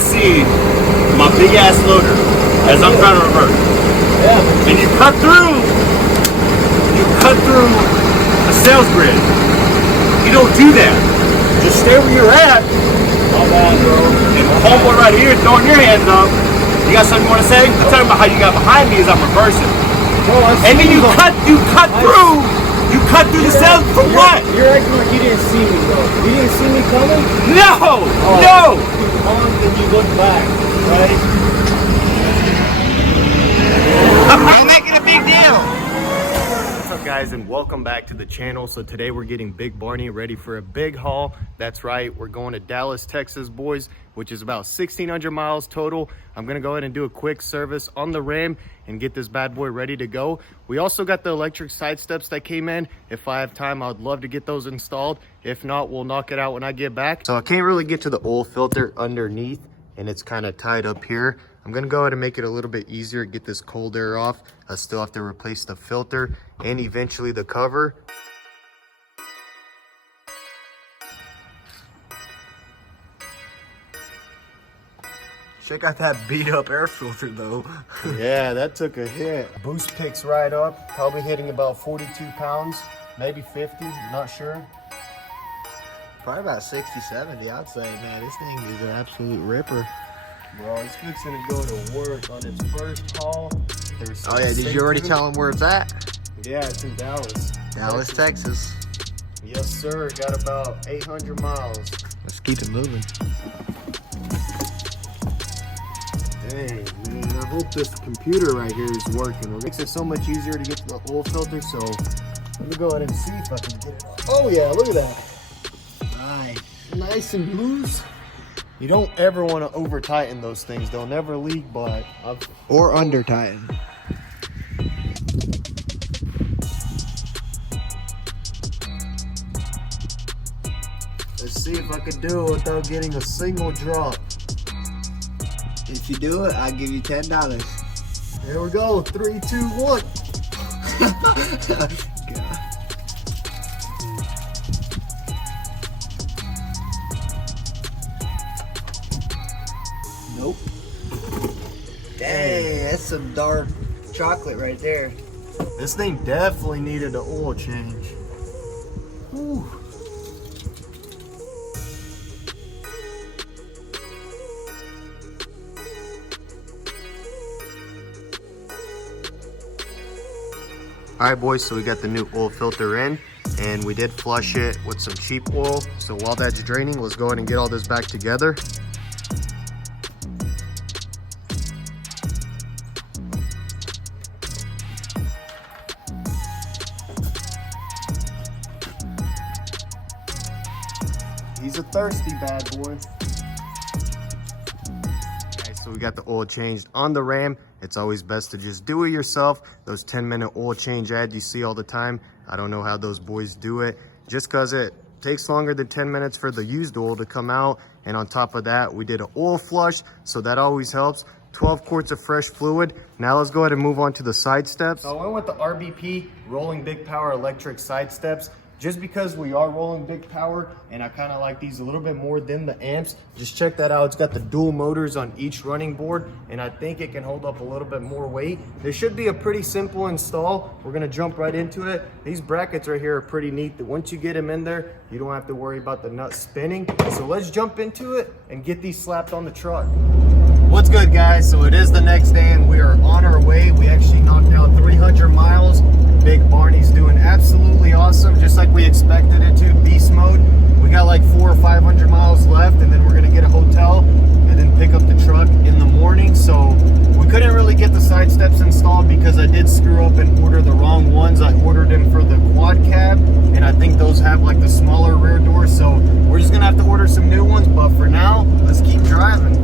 I see my big ass loader as I'm trying to reverse. Yeah. And you cut through the sales grid. You don't do that. Just stay where you're at. Oh man, bro. And the homeboy right here throwing your hands up. You got something you want to say? I'm talking about how you got behind me as I'm reversing. Bro, and then you cut through the sales for what? You're acting like you didn't see me, bro. You didn't see me coming? No! No! You honked and you looked back, right? I'm making a big deal. What's up, guys, and welcome back to the channel. So today we're getting Big Barney ready for a big haul. That's right, we're going to Dallas, Texas, boys, which is about 1,600 miles total. I'm gonna go ahead and do a quick service on the Ram and get this bad boy ready to go. We also got the electric side steps that came in. If I have time, I'd love to get those installed. If not, we'll knock it out when I get back. So I can't really get to the oil filter underneath, and it's kind of tied up here. I'm gonna go ahead and make it a little bit easier, get this cold air off. I still have to replace the filter and eventually the cover. Check out that beat up air filter though. Yeah, that took a hit. Boost picks right up, probably hitting about 42 pounds, maybe 50, not sure. Probably about 60, 70, I'd say, man. This thing is an absolute ripper. Bro, it's fixing to go to work on its first haul. Oh yeah, did you already tell him where it's at? Yeah, it's in Dallas. Dallas, Texas. Yes, sir. Got about 800 miles. Let's keep it moving. Dang, man, I hope this computer right here is working. It makes it so much easier to get to the oil filter, so let me go ahead and see if I can get it. Oh yeah, look at that. Nice and loose. You don't ever want to over tighten those things. They'll never leak, but or under tighten. Let's see if I can do it without getting a single drop. If you do it, I'll give you $10. Here we go. 3, 2, 1. Nope. Dang, that's some dark chocolate right there. This thing definitely needed an oil change. Whew. All right, boys, so we got the new oil filter in, and we did flush it with some cheap oil. So while that's draining, let's go ahead and get all this back together. He's a thirsty bad boy. Okay, so we got the oil changed on the Ram. It's always best to just do it yourself. Those 10-minute oil change ads you see all the time, I don't know how those boys do it. Just because it takes longer than 10 minutes for the used oil to come out. And on top of that, we did an oil flush, so that always helps. 12 quarts of fresh fluid. Now let's go ahead and move on to the side steps. So I went with the RBP Rolling Big Power Electric Side Steps. Just because we are rolling big power, and I kind of like these a little bit more than the amps. Just check that out. It's got the dual motors on each running board, and I think it can hold up a little bit more weight. This should be a pretty simple install. We're gonna jump right into it. These brackets right here are pretty neat. That once you get them in there, you don't have to worry about the nuts spinning. So let's jump into it and get these slapped on the truck. What's good, guys? So it is the next day, and we are on our way. We actually knocked out 300 miles. Big Barney's doing absolutely awesome, just like we expected it to. Beast mode. We got like 400 or 500 miles left, and then we're gonna get a hotel and then pick up the truck in the morning. So we couldn't really get the side steps installed because I did screw up and order the wrong ones. I ordered them for the quad cab, and I think those have like the smaller rear doors. So we're just gonna have to order some new ones. But for now, let's keep driving.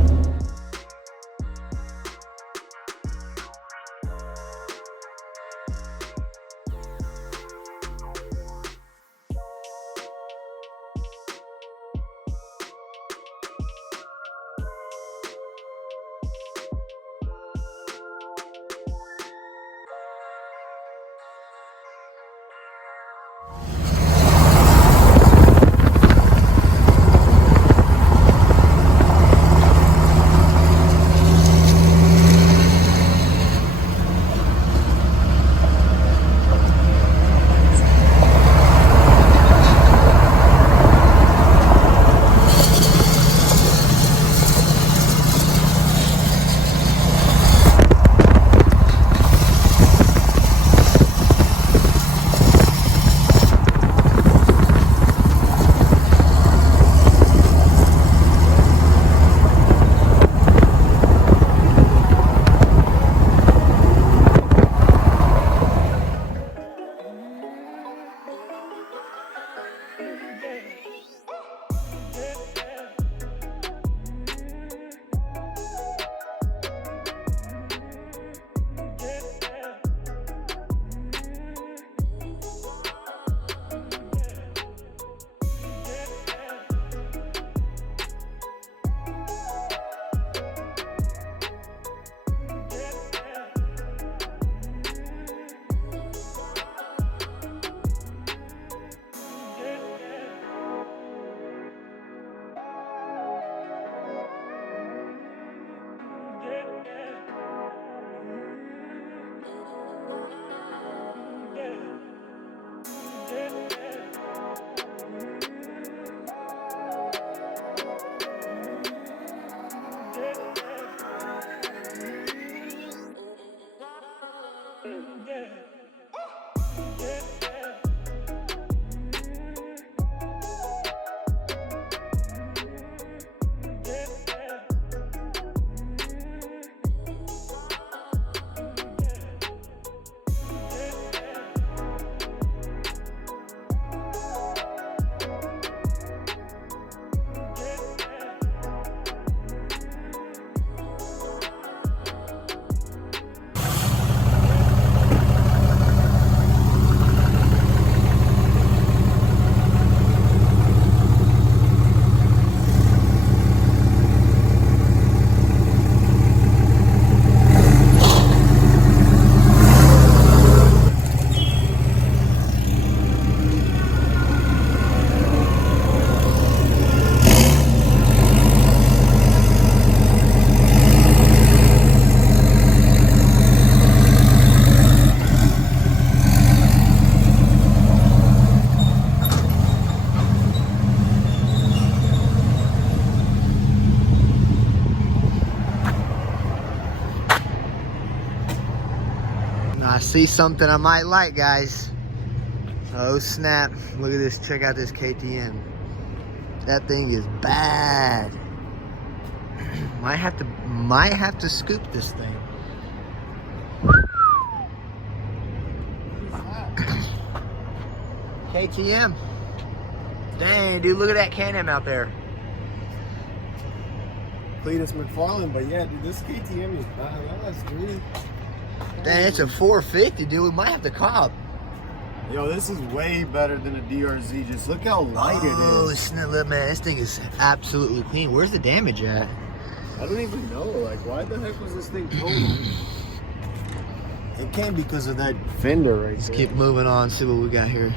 I see something I might like, guys. Oh snap. Look at this. Check out this KTM. That thing is bad. Might have to scoop this thing. KTM. Dang, dude, look at that Can-Am out there. Cletus McFarlane, but yeah, dude, this KTM is badass, dude. Dang, it's a 450, dude. We might have to cop. Yo, this is way better than a DRZ. Just look how light it Oh, is. snap, man, this thing is absolutely clean. Where's the damage at? I don't even know. Like, why the heck was this thing totaled? It can't be because of that fender right Let's there. keep moving on, see what we got here.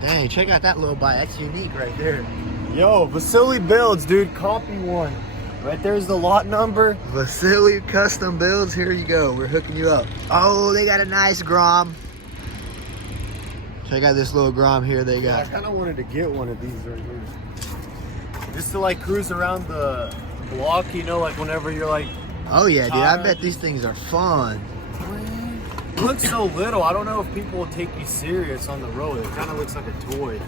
Dang, check out that little bike. That's unique right there. Yo, Vasily Builds, dude. Copy one. Right there's the lot number. Vasily Custom Builds. Here you go. We're hooking you up. Oh, they got a nice Grom. Check out this little Grom here they Yeah, I got. kind of wanted to get one of these right here. Just to like cruise around the block, you know, like whenever you're like... Oh yeah, dude. I bet these things are fun. It looks so little. I don't know if people will take you serious on the road. It kind of looks like a toy.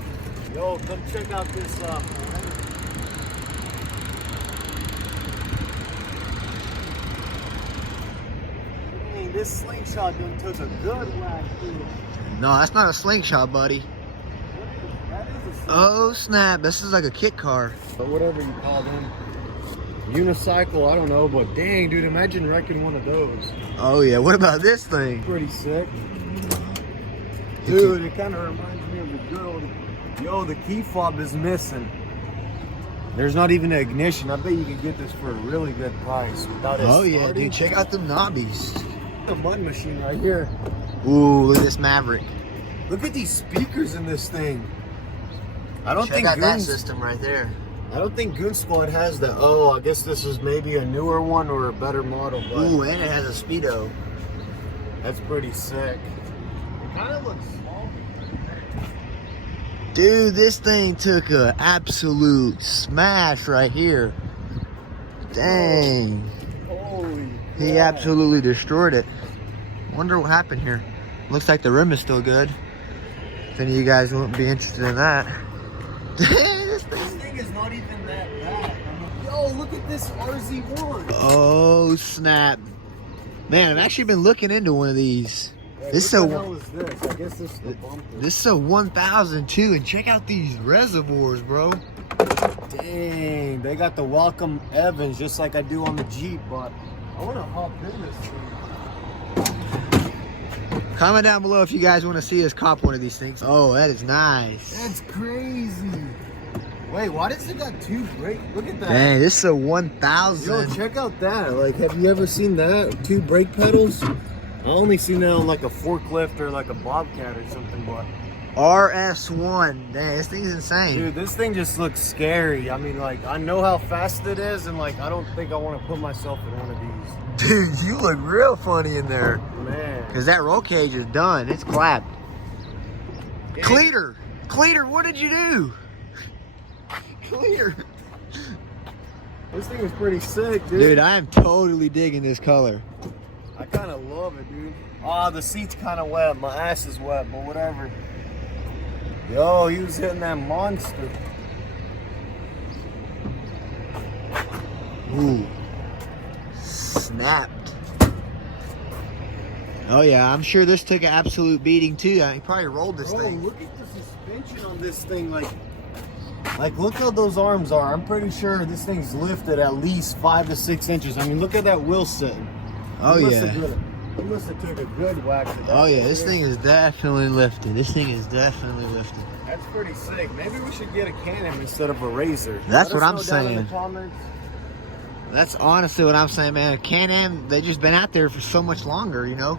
Yo, come check out this. Dang, this slingshot done took a good whack, dude. No, that's not a slingshot, buddy. That is a slingshot. Oh snap! This is like a kit car. Or whatever you call them. Unicycle, I don't know, but dang, dude, imagine wrecking one of those. Oh yeah. What about this thing? Pretty sick. Dude, it kind of reminds me of the good old... Yo, the key fob is missing. There's not even an ignition. I bet you can get this for a really good price without it Oh yeah, starting. dude. Check out the knobbies. The mud machine right here. Ooh, look at this Maverick. Look at these speakers in this thing. I don't Check think out that Goonz, system right there. I don't think Goonz Squad has that. Oh, I guess this is maybe a newer one or a better model, but Ooh, and it has a speedo. that's pretty sick. It kind of looks small. Dude, this thing took a absolute smash right here. Dang. Holy He crap. absolutely destroyed it. Wonder what happened here. Looks like the rim is still good. If any of you guys wouldn't be interested in that. This thing. This thing is not even that bad. Yo, look at this RZ1. Oh, snap. Man, I've actually been looking into one of these. Hey, This what is the a hell is this? I guess this is the bumper. this is a 1002, and check out these reservoirs, bro. Dang, they got the welcome Evans just like I do on the Jeep, but I want to hop in this thing. Comment down below if you guys want to see us cop one of these things. Oh, that is nice. That's crazy. Wait, why does it got two brake? Look at that. Dang, this is a Yo, 1000. check out that. Like, have you ever seen that? Two brake pedals? I only seen that on like a forklift or like a Bobcat or something, but RS1. Dang, this thing's insane. dude, this thing just looks scary. I mean, like, I know how fast it is, and like, I don't think I want to put myself in one of these. Dude, you look real funny in there. Man. Because that roll cage is done. It's clapped. Cleater, what did you do? Cleater. This thing is pretty sick, dude. Dude, I am totally digging this color. I kind of love it, dude. Ah, the seat's kind of wet. My ass is wet, but whatever. Yo, he was hitting that monster. Ooh. Snapped. Oh yeah, I'm sure this took an absolute beating too. He probably rolled this Bro, thing. look at the suspension on this thing. Like, look how those arms are. I'm pretty sure this thing's lifted at least 5 to 6 inches. I mean, look at that wheel sitting. Oh yeah. He must have took a good whack at that. Oh yeah, this thing is definitely lifted. This thing is definitely lifted. That's pretty sick. Maybe we should get a Can-Am instead of a Razor. That's Let what us I'm know down in saying. the comments. That's honestly what I'm saying, man. Can-Am, they just been out there for so much longer, you know?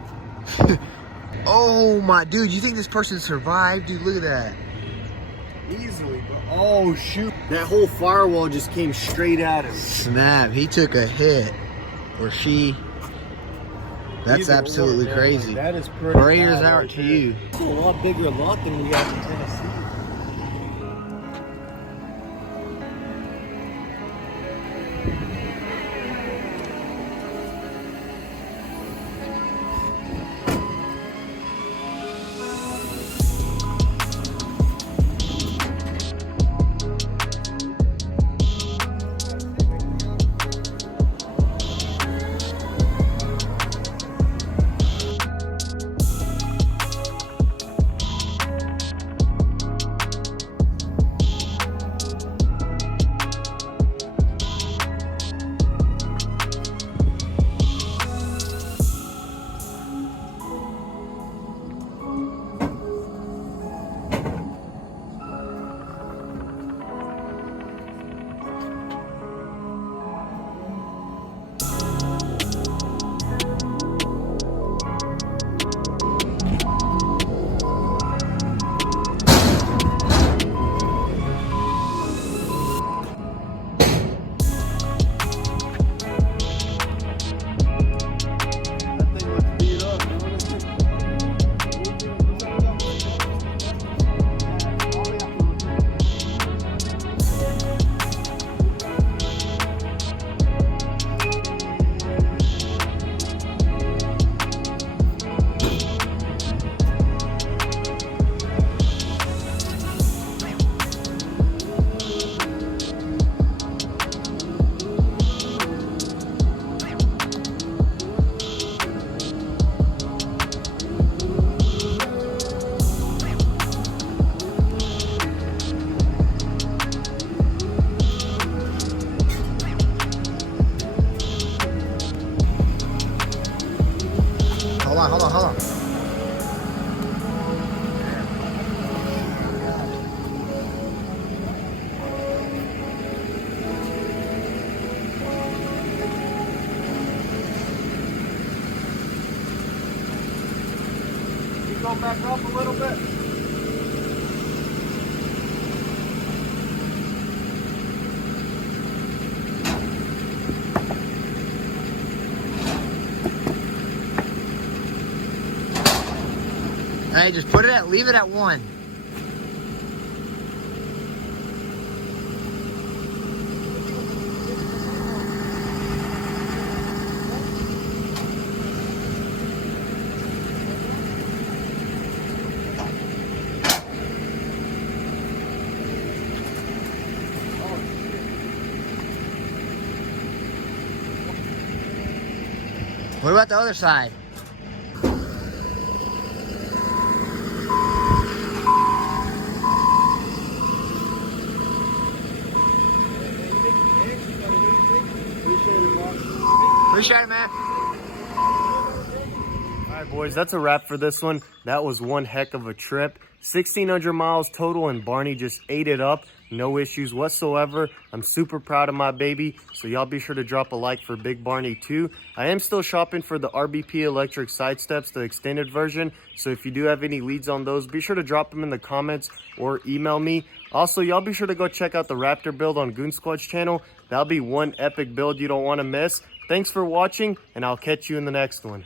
Oh my, dude, you think this person survived? Dude, look at that. Easily, bro. Oh, shoot. That whole firewall just came straight at him. Snap, he took a hit. Or she. That's Either absolutely one, man. crazy. That is pretty Prayers bad out right to there. you. It's a lot bigger lot than we have in Tennessee. go back up a little bit. Hey, just put it at, leave it at 1. What about the other side? Appreciate it, man. All right, boys, that's a wrap for this one. That was one heck of a trip. 1,600 miles total, and Barney just ate it up. No issues whatsoever. I'm super proud of my baby, so y'all be sure to drop a like for Big Barney too. I am still shopping for the RBP electric side steps, the extended version, so if you do have any leads on those, be sure to drop them in the comments or email me. Also, y'all be sure to go check out the Raptor build on Goon Squad's channel. That'll be one epic build you don't want to miss. Thanks for watching, and I'll catch you in the next one.